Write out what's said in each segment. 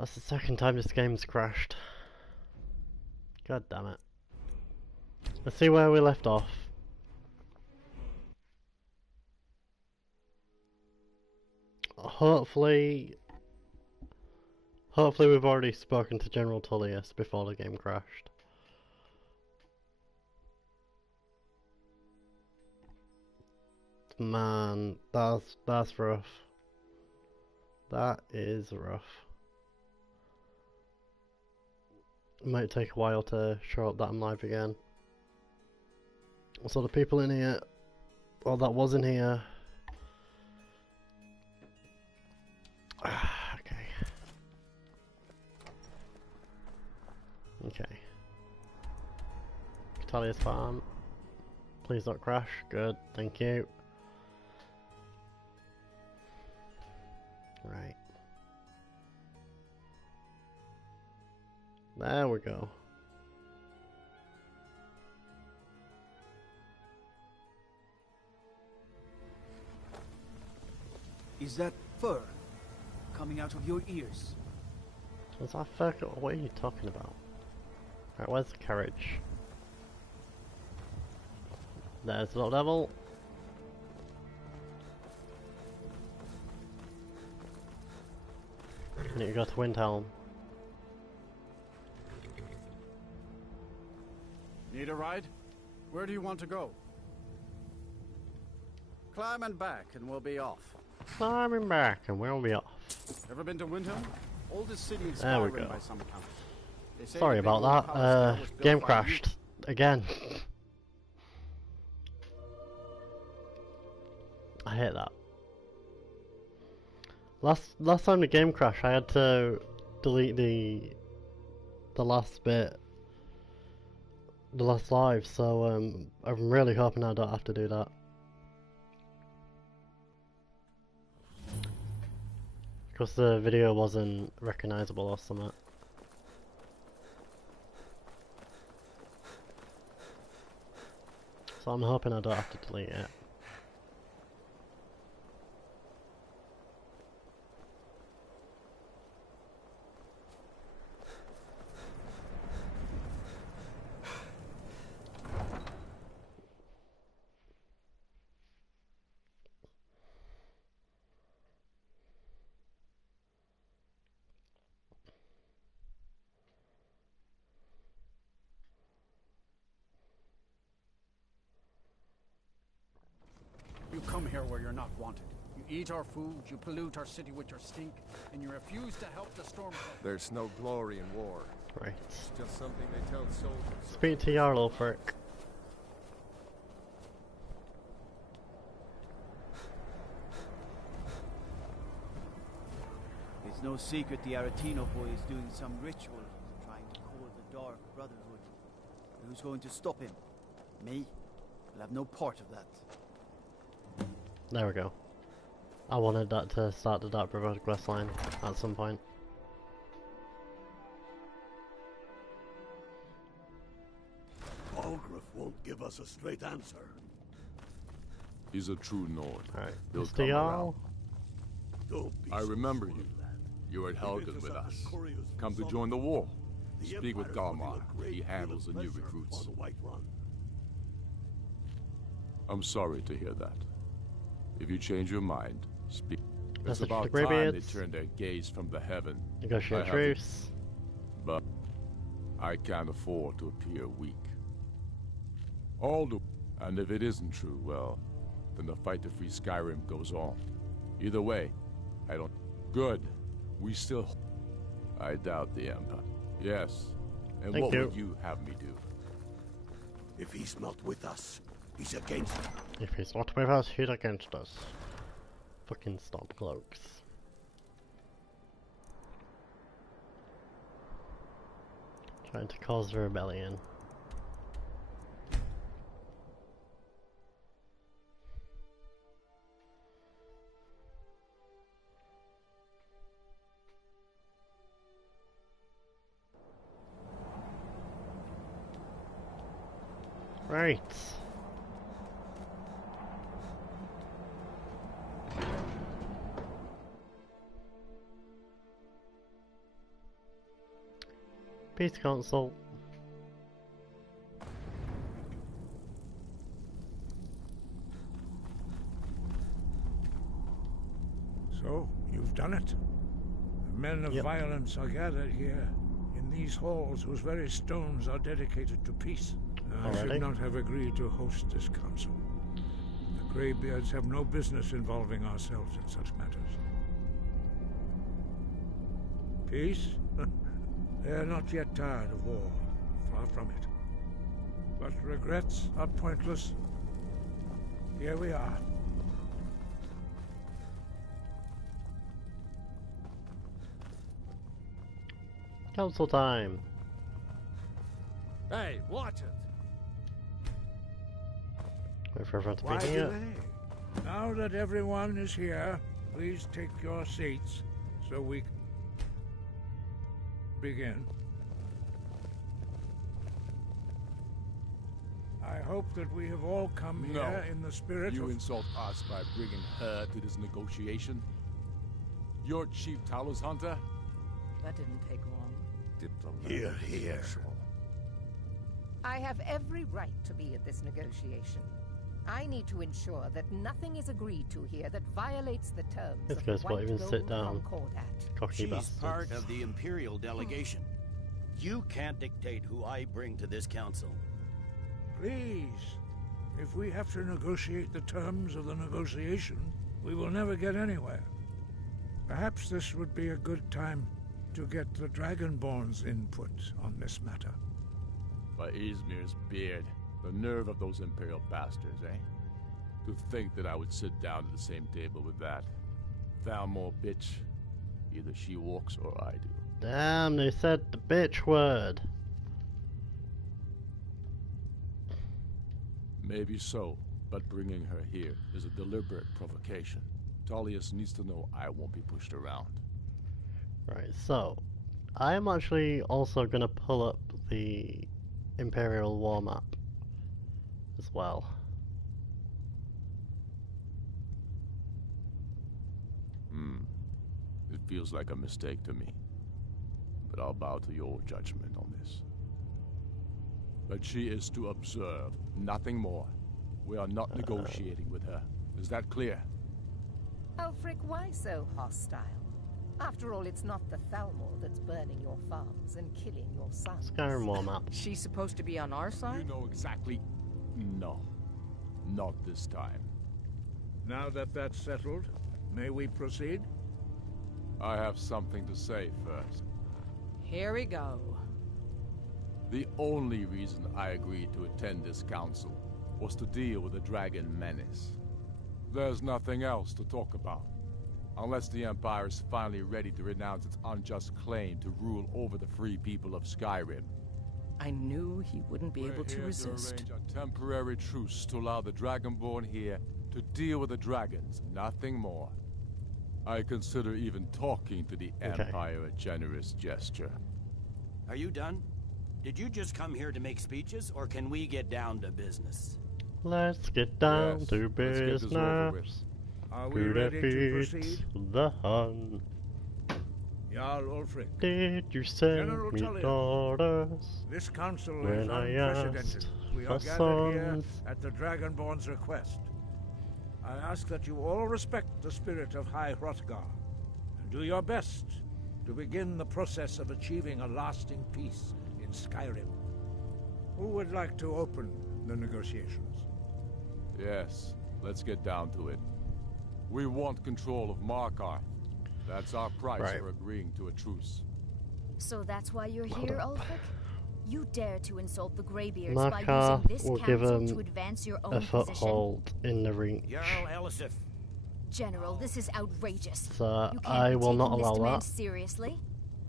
That's the second time this game's crashed. God damn it. Let's see where we left off. Hopefully we've already spoken to General Tullius before the game crashed. Man, that's rough. That is rough. It might take a while to show up that I'm live again. So the people in here, well, that was in here. Okay. Okay. Catalia's farm. Please don't crash. Good, thank you. Right. There we go. Is that fur coming out of your ears? Is that fur? What are you talking about? Right, where's the carriage? There's the little devil. I need to go to Windhelm. Need a ride? Where do you want to go? Climb and back and we'll be off. Climbing back and we'll be off. Ever been to Windhelm? Oldest city in There we Skyrim go. by some account. They say Sorry the big about old that. palace there was built Game by crashed again. I hate that. Last time the game crashed, I had to delete the last bit, the last live. So I'm really hoping I don't have to do that. Because the video wasn't recognizable or something. So I'm hoping I don't have to delete it. You come here where you're not wanted. You eat our food, you pollute our city with your stink, and you refuse to help the storm. There's no glory in war. Right. It's just something they tell soldiers. Speak to Jarl Frick. It's no secret the Aretino boy is doing some ritual trying to call the Dark Brotherhood. Who's going to stop him? Me? I'll have no part of that. There we go. I wanted that to start the Dark Brotherhood quest line at some point. Balgruuf won't give us a straight answer. He's a true Nord. Alright, He'll Mr. come Jarl. Don't be I remember so you. full, lad. You were at Even if Helgen it's with not us. as curious as Come to some, join the war. the Speak with Empire's putting Galmar. a great He deal handles of the new pressure recruits. on the White Run. I'm sorry to hear that. If you change your mind, speak. It's Message to about the time they Greybeards. turn their gaze from the heaven. Negotiate I have- truce. But I can't afford to appear weak. All the... And if it isn't true, well, then the fight to free Skyrim goes on. Either way, I don't... Good. We still... I doubt the Empire. Yes. And Thank what you. would you have me do? If he's not with us, he's against us. If he's not with us, he's against us. Fucking Stormcloaks. Trying to cause a rebellion. Right. Peace Council. So, you've done it. The men of Yep. violence are gathered here, in these halls whose very stones are dedicated to peace. I Alrighty. should not have agreed to host this council. The Greybeards have no business involving ourselves in such matters. Peace? They are not yet tired of war. Far from it. But regrets are pointless. Here we are. Council time. Hey, watch it! Wait for everyone to Why be here. delay? Now that everyone is here, please take your seats so we can begin. I hope that we have all come No. here in the spirit You of... insult us by bringing her to this negotiation? You're Chief Talos Hunter? That didn't take long. Here, here. I have every right to be at this negotiation. I need to ensure that nothing is agreed to here that violates the terms This of guys the won't White even sit Gold down. Concordat. Cocky She's bastards. part of the Imperial delegation. You can't dictate who I bring to this council. Please, if we have to negotiate the terms of the negotiation, we will never get anywhere. Perhaps this would be a good time to get the Dragonborn's input on this matter. By Izmir's beard. The nerve of those Imperial bastards, eh? To think that I would sit down at the same table with that. Thalmor bitch. Either she walks or I do. Damn, they said the bitch word. Maybe so, but bringing her here is a deliberate provocation. Tullius needs to know I won't be pushed around. Right, so I'm actually also gonna pull up the Imperial War map as well. It feels like a mistake to me. But I'll bow to your judgment on this. But she is to observe, nothing more. We are not negotiating with her. Is that clear? Ulfric, why so hostile? After all, it's not the Thalmor that's burning your farms and killing your sons. Skyrim War map. She's supposed to be on our You side? know exactly... No. Not this time. Now that that's settled, may we proceed? I have something to say first. Here we go. The only reason I agreed to attend this council was to deal with the dragon menace. There's nothing else to talk about. Unless the Empire is finally ready to renounce its unjust claim to rule over the free people of Skyrim. I knew he wouldn't be We're able to here resist. to arrange a temporary truce to allow the Dragonborn here to deal with the dragons, nothing more. I consider even talking to the Okay. Empire a generous gesture. Are you done? Did you just come here to make speeches, or can we get down to business? Let's get down Yes, to let's get this over with. business. Are we To ready to defeat proceed? the Hun. Jarl Ulfric, Did you send General me Tullius. daughters? this council is When I unprecedented. asked We are for gathered here sons. at the Dragonborn's request. I ask that you all respect the spirit of High Hrothgar, and do your best to begin the process of achieving a lasting peace in Skyrim. Who would like to open the negotiations? Yes, let's get down to it. We want control of Markarth. That's our price Right. for agreeing to a truce. So that's why you're here, Ulfric? You dare to insult the Greybeards by using Markarth this will give council him to advance your a own position? foothold in the Reach. Jarl Elisif, General, this is outrageous. So You can't I be will not taking this allow demand that. seriously.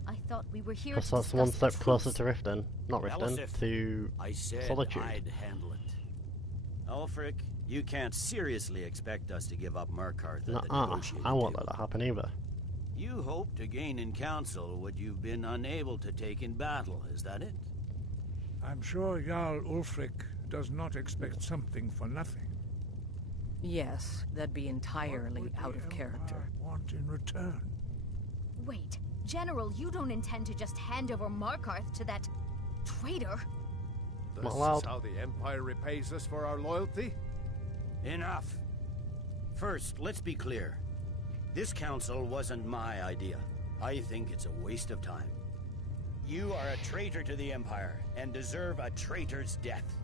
I thought we were here Because to that's one discuss step the closer truce. to Riften. Not Riften, Elisif. to I said Solitude. I'd handle it. Ulfric, you can't seriously expect us to give up Markarth at the Nuh-uh, negotiating I won't table. let that happen either. You hope to gain in council what you've been unable to take in battle, is that it? I'm sure Jarl Ulfric does not expect something for nothing. Yes, that'd be entirely What would out the of character. Empire want in return? Wait, General, you don't intend to just hand over Markarth to that traitor? This is how the Empire repays us for our loyalty? Enough. First, let's be clear. This council wasn't my idea. I think it's a waste of time. You are a traitor to the Empire, and deserve a traitor's death.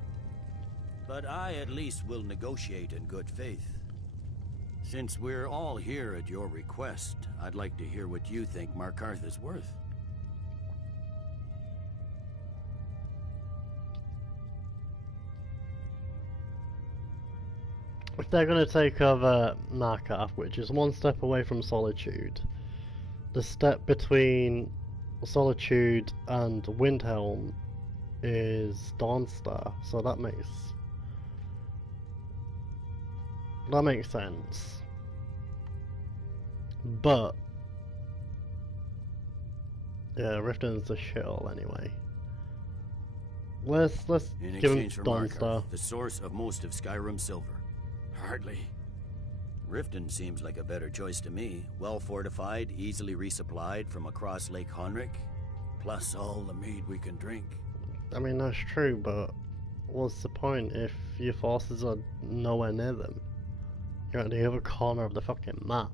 But I at least will negotiate in good faith. Since we're all here at your request, I'd like to hear what you think Markarth is worth. If they're going to take over Markarth, which is one step away from Solitude, the step between Solitude and Windhelm is Dawnstar, so that makes sense. But yeah, Riften's a shithole anyway. Let's In give him exchange for Dawnstar. Markarth, the source of most of Skyrim's silver. Hardly. Riften seems like a better choice to me. Well fortified, easily resupplied from across Lake Honric, plus all the mead we can drink. I mean, that's true, but what's the point if your forces are nowhere near them? You're at the other corner of the fucking map.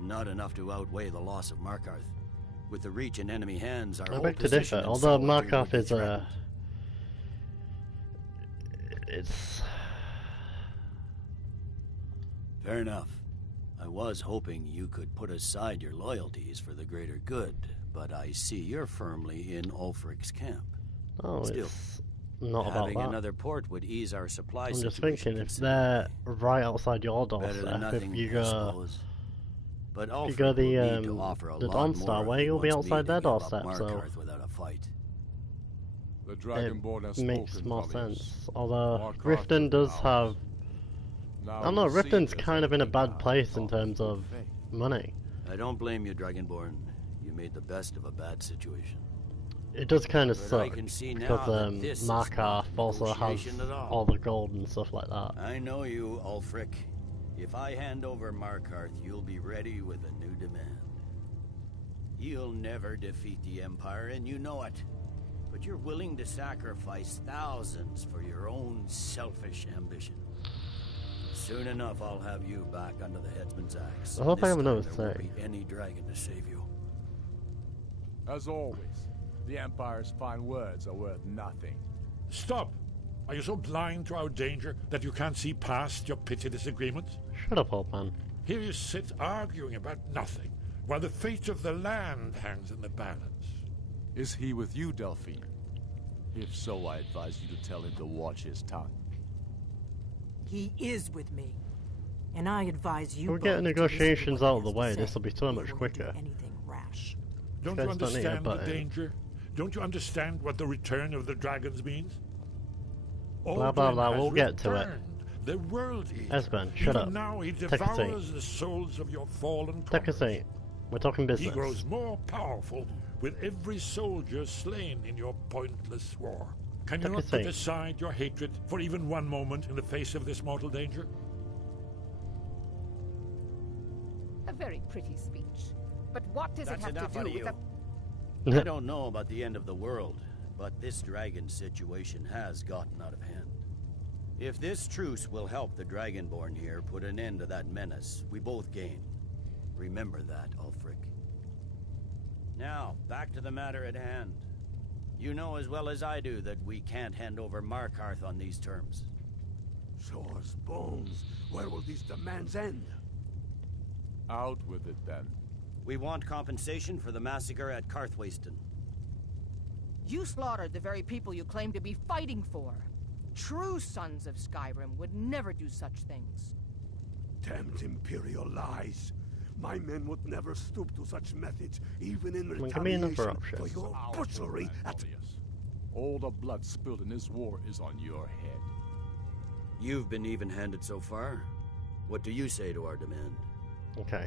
Not enough to outweigh the loss of Markarth. With the Reach in enemy hands, our I whole beg to position differ, in although Solitude Markarth would be is threatened. it's... Fair enough. I was hoping you could put aside your loyalties for the greater good, but I see you're firmly in Ulfric's camp. Oh, Still, it's not about having that. another port would ease our supply I'm just situation thinking, if considerably. they're right outside your Better than doorstep, nothing, if you I go... suppose. But If you Ulfric go will need the to offer a the lot Dawnstar more if way, he you'll be wants me outside to their give up doorstep, so Markarth without a fight. The it Dragonborn has makes spoken, more Tullius. sense. Although Markarth Riften is does ours. have... Now I don't know, we'll see Riften's if kind of in a anything bad happens place in on terms good of faith. money. I don't blame you, Dragonborn. You made the best of a bad situation. It does kind of But I suck, can see now because that this is not Markarth a also has negotiation at all. all the gold and stuff like that. I know you, Ulfric. If I hand over Markarth, you'll be ready with a new demand. You'll never defeat the Empire, and you know it. But you're willing to sacrifice thousands for your own selfish ambition. Soon enough, I'll have you back under the headsman's axe. I hope I This have time another there won't say. be any dragon to save you. As always, the Empire's fine words are worth nothing. Stop! Are you so blind to our danger that you can't see past your petty disagreements? Shut up, old man. Here you sit arguing about nothing, while the fate of the land hangs in the balance. Is he with you, Delphine? If so, I advise you to tell him to watch his tongue. He is with me. And I advise you We'll both get to negotiations listen to what out of the he has way, to this say will be so much before you do quicker. anything rash. Don't This you guy's don't need a understand the button. danger? Don't you understand what the return of the dragons means? Blah, blah, blah, Odin we'll has get to it. returned, the world eater. Esben, shut Even up. now he Take a seat. devours the souls of your fallen Take a comrades. seat. We're talking He business. grows more powerful with every soldier slain in your pointless war. Can you Take a not put seat. aside your hatred for even one moment in the face of this mortal danger? A very pretty speech. But what does That's it have enough to out do of with you. the... I don't know about the end of the world, but this dragon situation has gotten out of hand. If this truce will help the Dragonborn here put an end to that menace, we both gain. Remember that, Ulfric. Now, back to the matter at hand. You know as well as I do that we can't hand over Markarth on these terms. Show us bones. Where will these demands end? Out with it, then. We want compensation for the massacre at Karthwasten. You slaughtered the very people you claim to be fighting for. True sons of Skyrim would never do such things. Damned Imperial lies. My men would never stoop to such methods, even in Well, give me another retaliation option. for your butchery at... Tullius. All the blood spilled in this war is on your head. You've been even-handed so far. What do you say to our demand? Okay.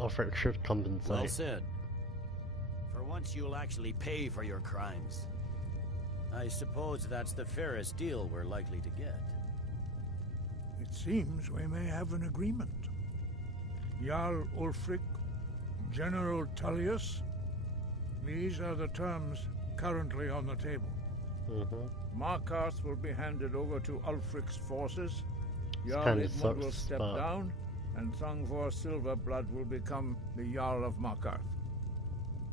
Ulfric should compensate. Well said. For once you'll actually pay for your crimes. I suppose that's the fairest deal we're likely to get. It seems we may have an agreement. Jarl Ulfric, General Tullius, these are the terms currently on the table. Markarth will be handed over to Ulfric's forces, Jarl Idmund will step down, and Thangvor Silverblood will become the Jarl of Markarth.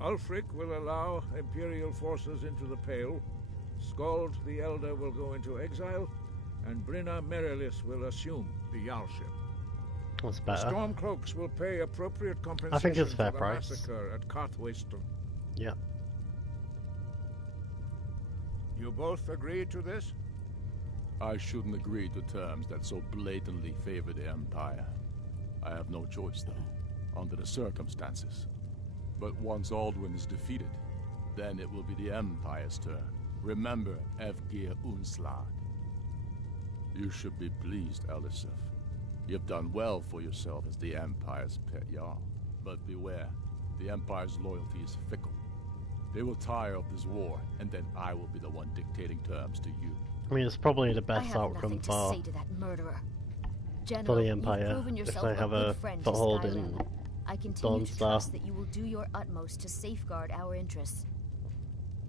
Ulfric will allow Imperial forces into the Pale, Skald the Elder will go into exile, and Brinna Merilis will assume the Jarlship. That's better. Stormcloaks will pay appropriate compensation I think it's fair for the price. massacre at Carthwayston. Yeah. You both agree to this? I shouldn't agree to terms that so blatantly favor the Empire. I have no choice, though, under the circumstances. But once Alduin is defeated, then it will be the Empire's turn. Remember Evgir Unslad. You should be pleased, Elisif. You've done well for yourself as the Empire's pet Jarl. But beware, the Empire's loyalty is fickle. They will tire of this war, and then I will be the one dictating terms to you. I mean, it's probably the best outcome for the Empire if they have a foothold in I continue to trust that you will do your utmost to safeguard our interests.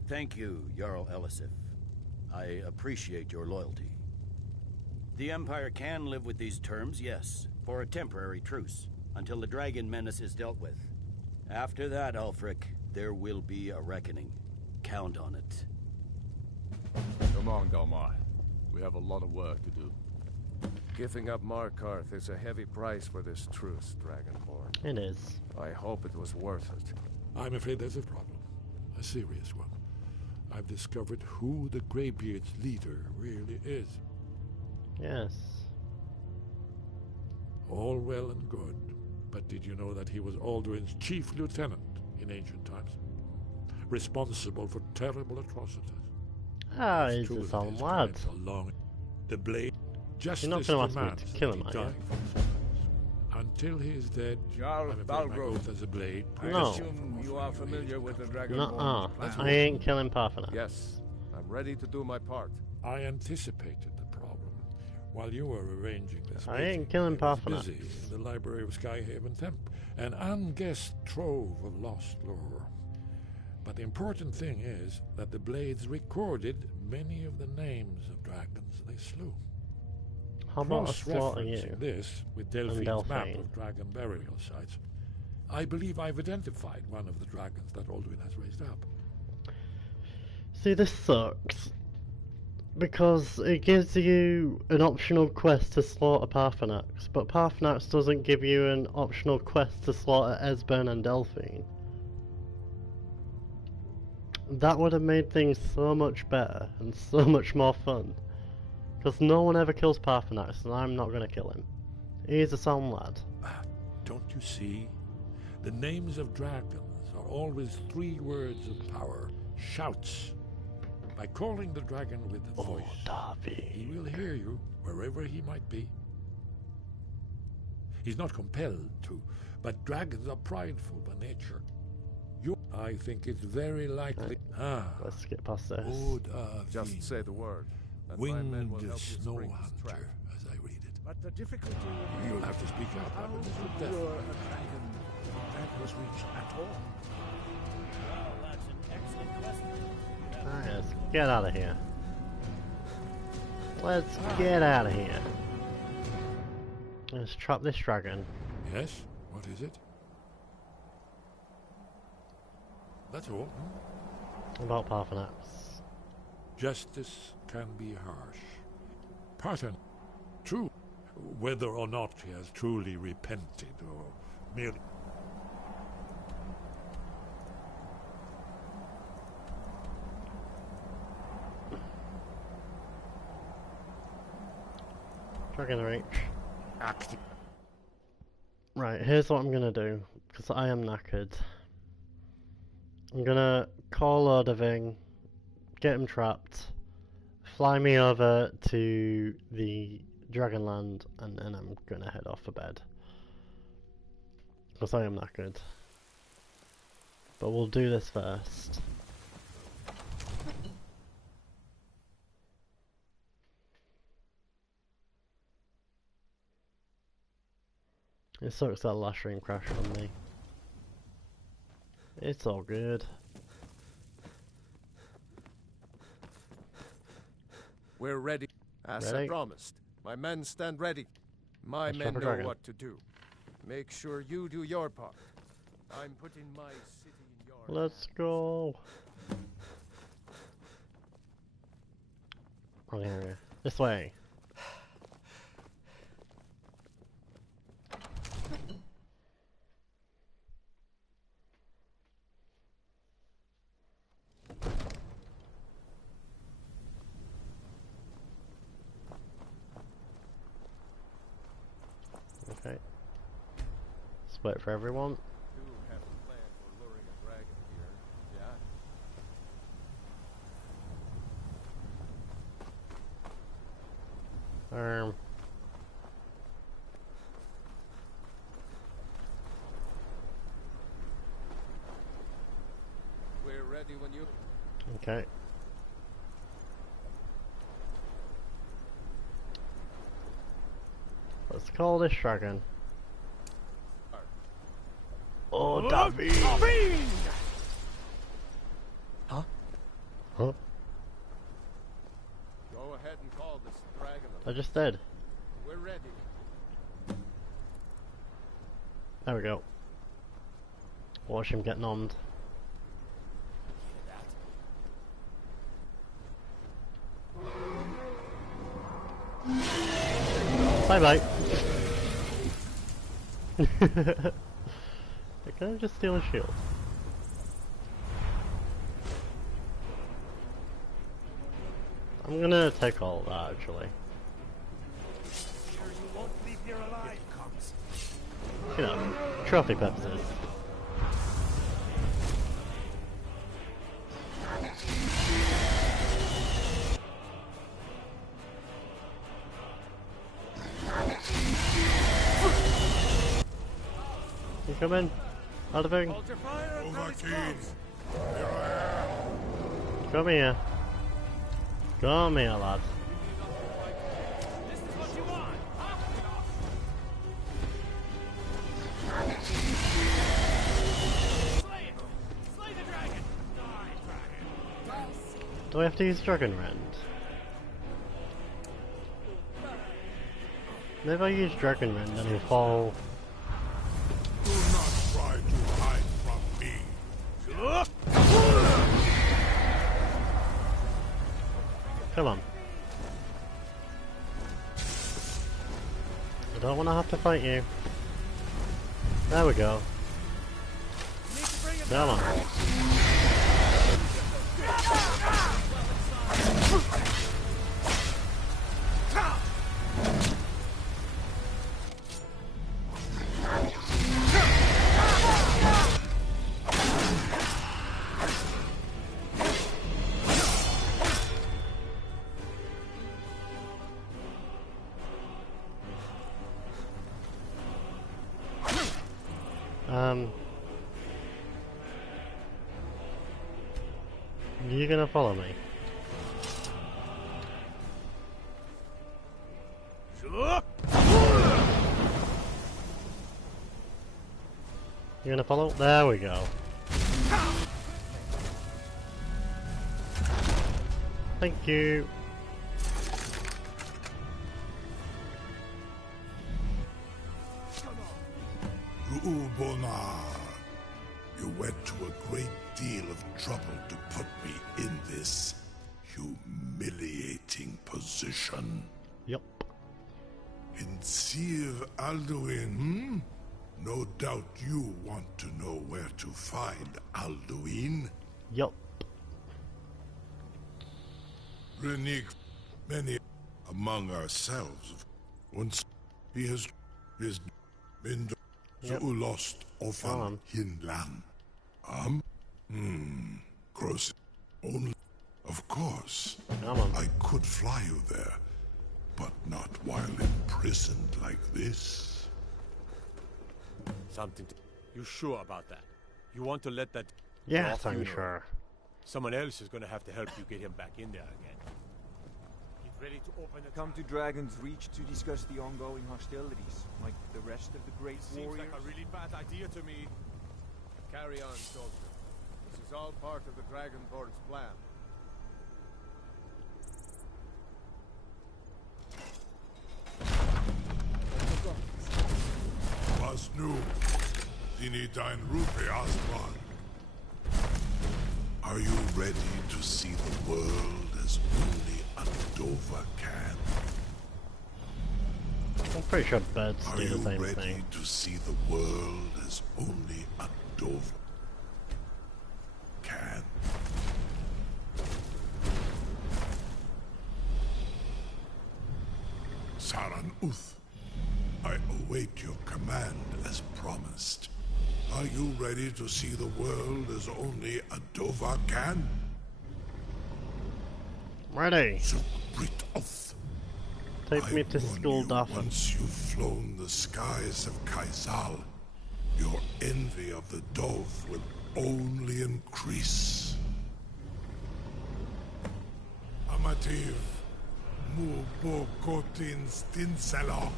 Thank you, Jarl Elisif. I appreciate your loyalty. The Empire can live with these terms, yes, for a temporary truce, until the dragon menace is dealt with. After that, Ulfric, there will be a reckoning. Count on it. Come on, Galmar. We have a lot of work to do. Giving up Markarth is a heavy price for this truce, Dragonborn. It is. I hope it was worth it. I'm afraid there's a problem. A serious one. I've discovered who the Greybeard's leader really is. Yes. All well and good, but did you know that he was Alduin's chief lieutenant in ancient times? Responsible for terrible atrocities. Ah, he's a solemn lad. Along the blade. Justice You're not going to ask me to kill him, are you? Until he is dead, Jarl I'm afraid my Balgrove. oath as a blade. No. I assume you are familiar with the Dragonborn Nuh-uh. plan. I ain't killing Parthenax. Yes, I'm ready to do my part. I anticipated the problem. While you were arranging this I meeting, ain't killing I was Parthenax. busy in the library of Skyhaven Temple, an unguessed trove of lost lore. But the important thing is that the blades recorded many of the names of dragons they slew. How about I slaughter Cross-referencing you? this with Delphine's map of dragon burial sites, I believe I've identified one of the dragons that Alduin has raised up. See, this sucks. Because it gives you an optional quest to slaughter Parthenax, but Parthenax doesn't give you an optional quest to slaughter Esbern and Delphine. That would have made things so much better and so much more fun. Because no one ever kills Parthenax, and I'm not going to kill him. He's a sound lad. Don't you see? The names of dragons are always 3 words of power. Shouts. By calling the dragon with the voice, he will hear you wherever he might be. He's not compelled to, but dragons are prideful by nature. I think it's very likely. Let's get past this. Just say the word. And my men will Winged help you snow spring this trap. hunter, as I read it. But the difficulty You'll have to speak up. how I'm a to little deaf. lure a dragon that was reached at all. Well, that's an excellent question. Alright, let's get out of here. Let's get out of here. Let's trap this dragon. Yes? What is it? That's all. About Parthenax. Justice can be harsh. Parthenax, true. Whether or not he has truly repented or merely... Dragon Reach. Right, here's what I'm gonna do, because I am knackered. I'm gonna call Ordoving, get him trapped, fly me over to the Dragonland, and then I'm gonna head off for bed. Because I am knackered. But we'll do this first. It sucks that last stream crashed on me. It's all good. We're ready. As I promised. My men stand ready. My men know what to do. Make sure you do your part. I'm putting my city in your hands. Let's go. Okay, this way. Okay. Let's wait for everyone. You have a plan for luring a dragon here, yeah? We're ready when you... Okay. Let's call this dragon. Oh, Davi! Huh? Huh? Go ahead and call this dragon. I just did. We're ready. There we go. Watch him get nommed. Bye bye. Can I just steal a shield? I'm gonna take all of that actually. You know, trophy purposes. You come in? Other thing? Come here. Come here, lad. Do I have to use Dragon Rend? Maybe I use Dragon Rend and he'll fall. Do not try to hide from me. Come on. I don't want to have to fight you. There we go. Come on. You gonna follow me? You gonna follow? There we go. Thank you. Ru'ulbonar, you went to a great deal of trouble to put me in this humiliating position. Yep. In Sir Alduin, No doubt you want to know where to find Alduin. Yup. Renik, many among ourselves. Once he has been lost often Hinlan. Gross. Only, of course. I could fly you there, but not while imprisoned like this. Something. You sure about that? You want to let that? Yes, I'm sure. Someone else is going to have to help you get him back in there again. ready to open a Come to Dragon's Reach to discuss the ongoing hostilities, like the rest of the great warriors. Seems like a really bad idea to me. Carry on, soldier. This is all part of the Dragonborn's plan. Was nu, Dinitain Rupe Aswan. Are you ready to see the world as only Andova can? I'm pretty sure birds do the same thing. Are you ready to see the world as only Andova can? Saran Uth, I await your command as promised. Are you ready to see the world as only Andova can? Ready. Take me to school, Daffin. Once you've flown the skies of Kaisal, your envy of the dove will only increase. Amativ, Mubo Kotin Stinselok.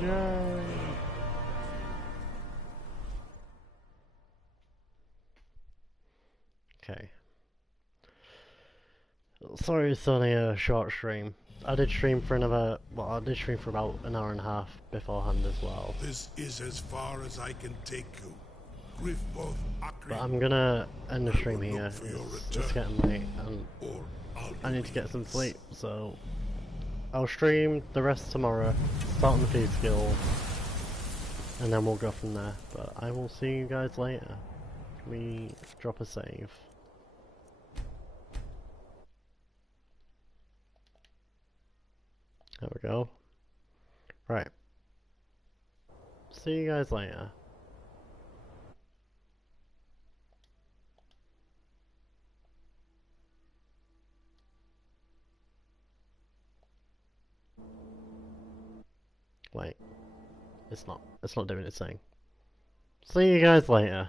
Yay. Okay. Sorry it's only a short stream. I did stream for about an hour and a half beforehand as well. This is as far as I can take you. But I'm gonna end the stream here. It's getting late and I need to get some sleep, so I'll stream the rest tomorrow, start on the Peace Guild, and then we'll go from there. But I will see you guys later. Can we drop a save? There we go. Right. See you guys later. Wait. It's not doing its thing. See you guys later.